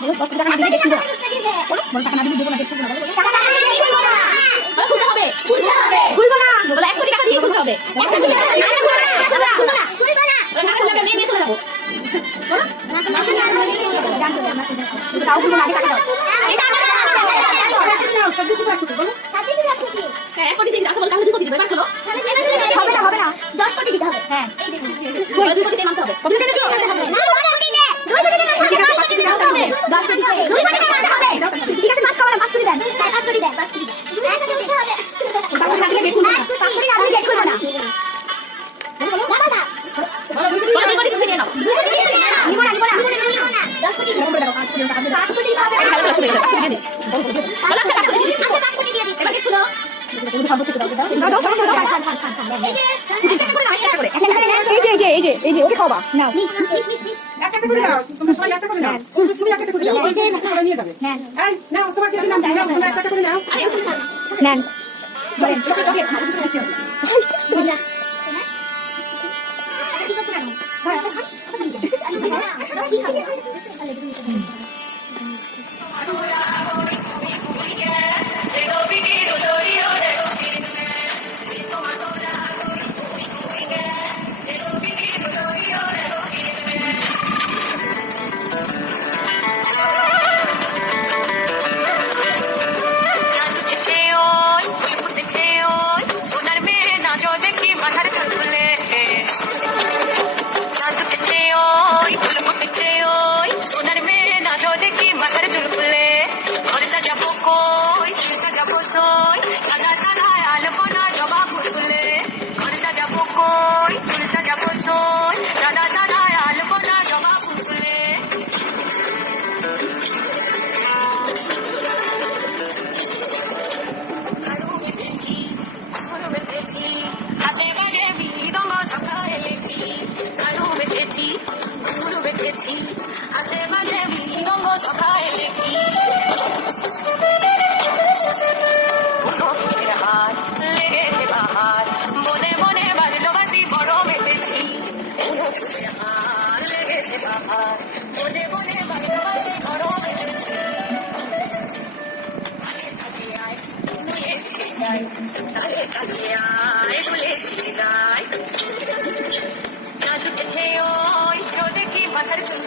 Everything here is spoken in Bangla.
বলো 10 টাকা না দিলে দেখছি না। বলো টাকা না দিলে দেবো না, দেখছি না। টাকা না দিলে খুলবো না। বলো খুলতে হবে। খুলবো না। বলো 1 কোটি টাকা দিয়ে খুলতে হবে। 1 কোটি টাকা না খুলবো না। খুলবো না। না খুললে আমরা নিয়ে চলে যাবো। বলো না খুললে আমরা নিয়ে চলে যাবো। জান চলে আমরা খুলবো। তাও খুলবো না, আগে টাকা দাও। এটা টাকা দাও। সব কিছু রাখো বলো। 7 রাখো কি? হ্যাঁ 1 কোটি দিন আসলে তাহলে 2 কোটি দিতে এবার খোলো। হবে না 10 কোটি দিতে হবে। হ্যাঁ এই দেখুন। কই 2 কোটি দিয়ে মানতে হবে। কত দিতে দিছো? না 2 কোটি দে। 2 কোটি দে। 2 কোটি দিতে হবে। 10 কোটি দে। 2 কোটি দিতে হবে। ঠিক আছে 5 খাওয়া 5 কোটি দেন। 5 কোটি দেন। 5 কোটি দেন। 2 কোটি দিতে হবে। 5 কোটি না দিলে দেখুন না। 5 কোটি না দিলে দেখুন না। বলো বাবা দা। বলো 2 কোটি কিছু নিয়ে নাও। 2 কোটি কিছু নিয়ে নাও। নিবো না 10 কোটি দিতে হবে। 5 কোটি দিতে হবে। ভালো ক্লাস হয়ে গেছে 5 কোটি দিয়ে দিই। বলো আচ্ছা 5 কোটি দিয়ে দিই। আচ্ছা 5 কোটি দিয়ে দিই। এবার কি খুলো? তুমি সব কিছু দাও দাও। এই যে একটা করে দাও, একটা করে। এই যে ওকে খাওয়া নাও। মিস একটা করে দাও। তোমরা সবাই একটা করে নাও। তুমি একটা করে দাও। এই যে একটা নিয়ে যাবে। নেন। এই নাও তোমার কি নাম নাও, তোমরা একটা করে নাও। আরে নেন। চলেন চলেন খাও কিছু মিষ্টি আছে। তুমি না। কি করতে রাখো? হ্যাঁ খা। কি খাবে? দেখি মাথার চুল